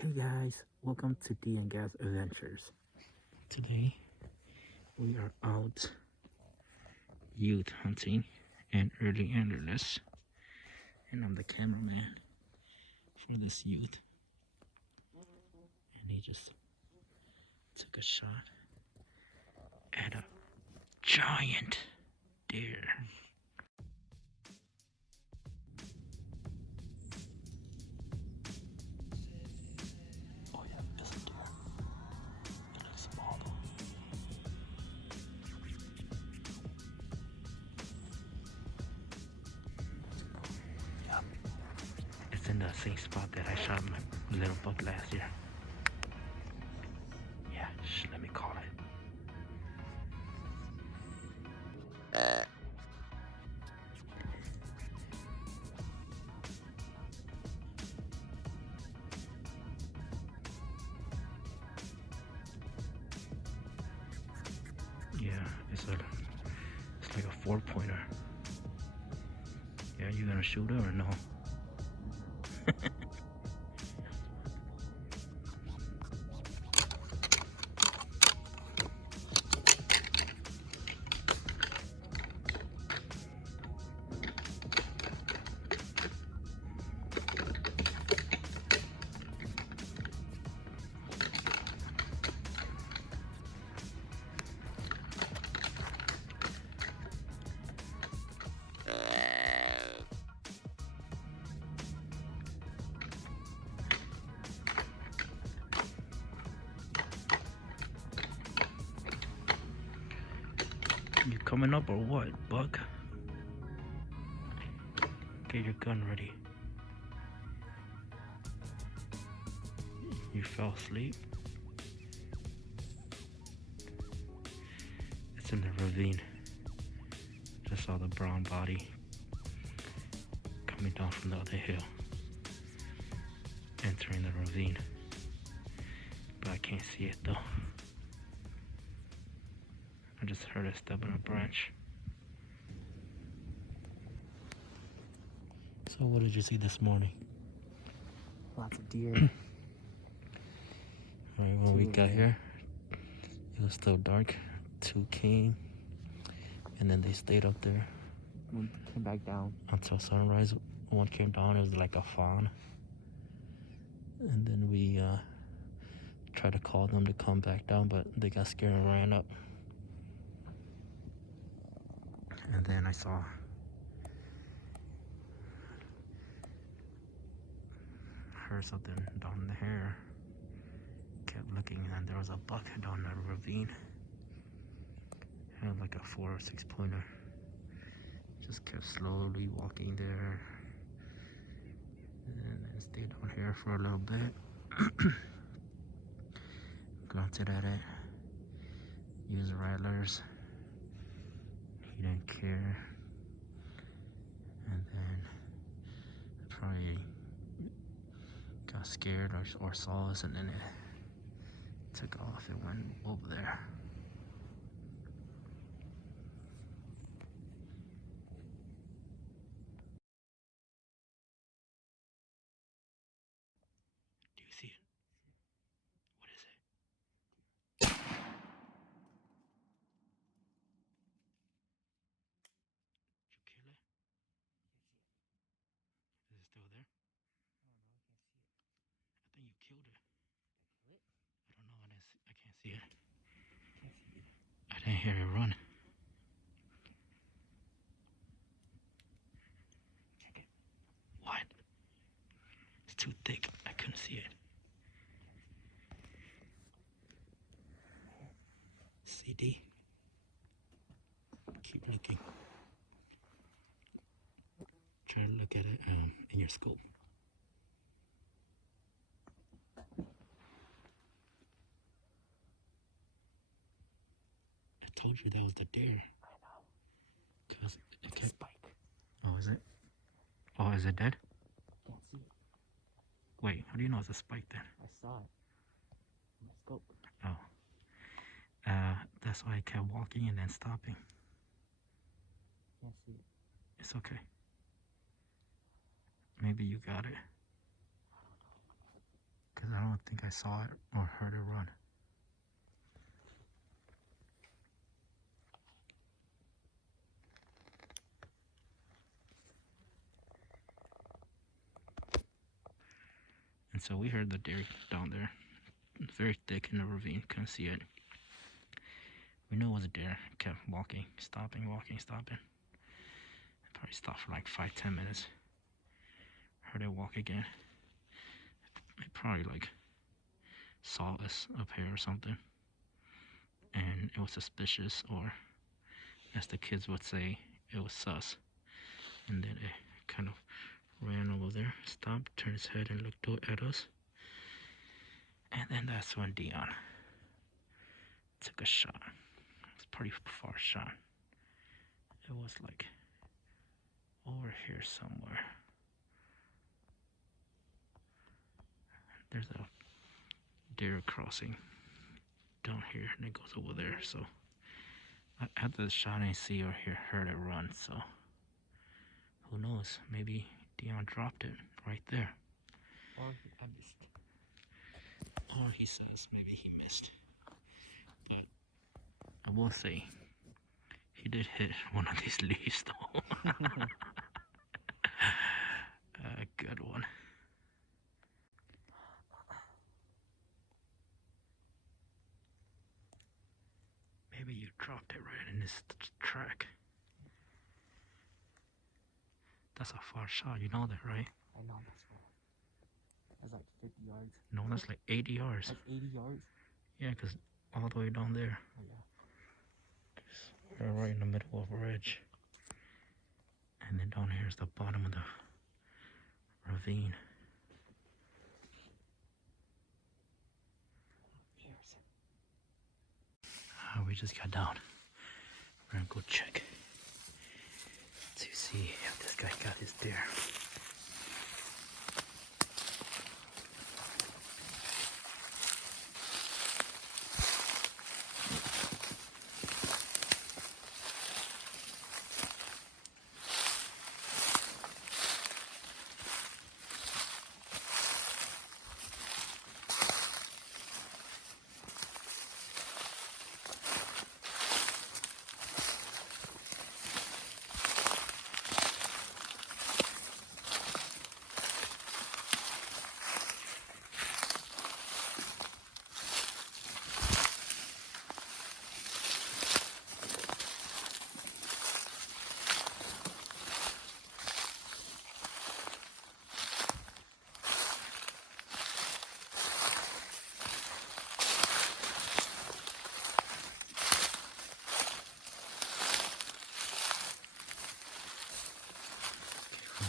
Hey guys, welcome to D and Gas Adventures. Today we are out youth hunting in early Anderness, and I'm the cameraman for this youth. And he just took a shot at a giant deer. Oh yeah, it's a deer. It looks small though. Yeah, it's in the same spot that I shot my little buck last year. Yeah, let me call it. Yeah, it's like a 4-pointer. Yeah, you gonna shoot it or no? You coming up or what, Buck? Get your gun ready. You fell asleep? It's in the ravine. Just saw the brown body coming down from the other hill, entering the ravine. But I can't see it though. I just heard a step on a branch. So what did you see this morning? Lots of deer. Right when we got here, it was still dark. Two came, and then they stayed up there. One came back down. Until sunrise. One came down, it was like a fawn. And then we tried to call them to come back down, but they got scared and ran up. And then I heard something down the hair. Kept looking, and there was a buck down the ravine. Had like a 4 or 6-pointer. Just kept slowly walking there, and then stayed down here for a little bit. Grunted at it. Used rattlers. He didn't care. And then probably got scared or saw us, and then it took off and went over there. Do you see it? What is it? Did you kill it? Is it still there? I think you killed it. I don't know. I can't see it. I didn't hear it run. Check it. What? It's too thick. I couldn't see it. CD. Keep looking. Try to look at it in your scope. I told you that was the deer. I know. Cause it It's a kept. spike. Oh, is it? Oh, is it dead? Can't see it. Wait, how do you know it's a spike then? I saw it. In my scope. Oh. That's why I kept walking and then stopping. Can't see it. It's okay. Maybe you got it. because I don't think I saw it or heard it run. And so we heard the deer down there. It's very thick in the ravine, couldn't see it. We knew it was a deer, kept walking, stopping, walking, stopping. Probably stopped for like 5-10 minutes. Heard it walk again. It probably like saw us up here or something. And it was suspicious, or as the kids would say, it was sus. And then it kind of ran over there, stopped, turned his head and looked at us. And then that's when Dion took a shot. It was a pretty far shot. It was like over here somewhere. There's a deer crossing down here and it goes over there. So after the shot, I didn't see or heard it run. So who knows? Maybe Dion dropped it right there. Or I missed. Or he says maybe he missed. But I will say, he did hit one of these leaves though. A good one. Maybe you dropped it right in this track. That's a far shot, you know that, right? I know that's right. That's like 50 yards. No, that's like 80 yards. Like 80 yards? Yeah, because all the way down there. Oh, yeah. We're right in the middle of a ridge. And then down here is the bottom of the ravine. We just got down. We're gonna go check to see if this guy got his deer.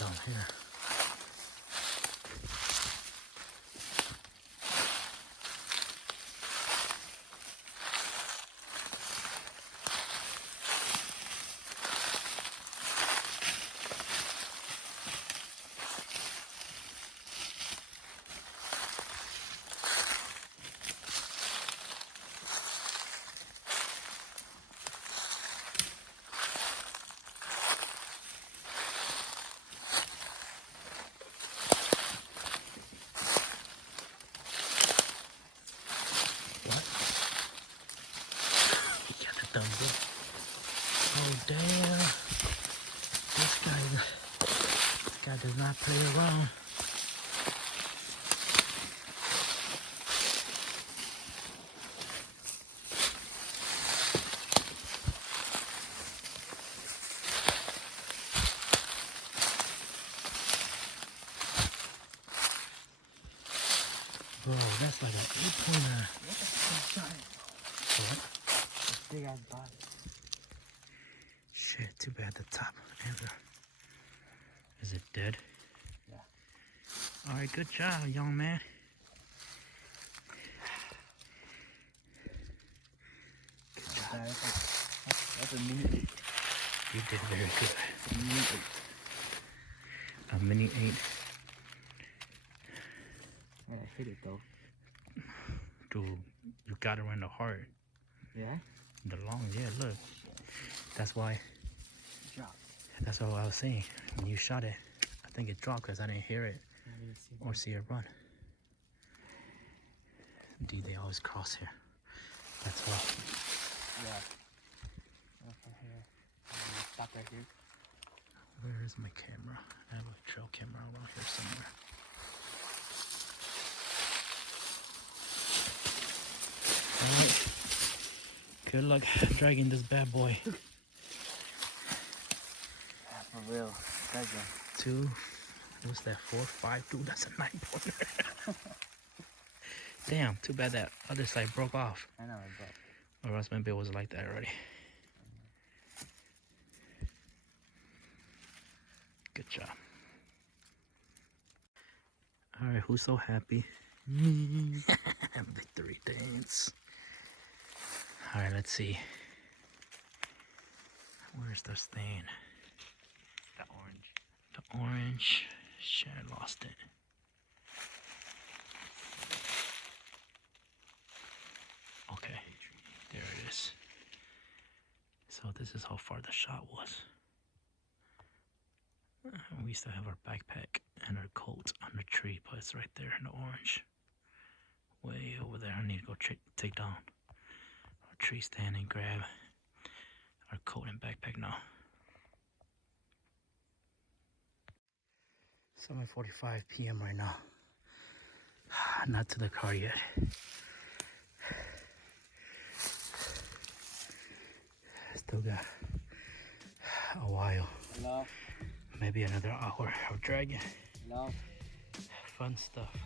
Down here. Oh damn! This guy does not play around. Bro, that's like an 8-pointer. What? Big ass body. Shit, too bad the top antler. Is it dead? Yeah. Alright, good job, young man. Good job. That's a minute. You did very good. A minute. A mini 8. Yeah, I hit it though. Dude, you got it in the heart. Yeah? The long, yeah, look. That's why. Dropped. That's what I was saying. When you shot it, I think it dropped because I didn't hear it I didn't see or see it run. Indeed, they always cross here. That's why. Yeah. From here. Stop right here. Where is my camera? I have a trail camera around here somewhere. Alright. Good luck dragging this bad boy. Yeah, for real. Treasure. 2, what's that? 4, 5, dude, that's a 9-pointer. Damn, too bad that other side broke off. I know, but Or else maybe it was like that already. Good job. Alright, who's so happy? Me. Victory dance. Alright, let's see. Where's the stain? the orange. The orange. Shit, I lost it. Okay, there it is. So this is how far the shot was. We still have our backpack and our coat on the tree, but it's right there in the orange. Way over there. I need to go take down our tree stand and grab our coat and backpack now. 7:45 p.m. right now. Not to the car yet. Still got a while. Hello? Maybe another hour of dragging. Hello? Fun stuff.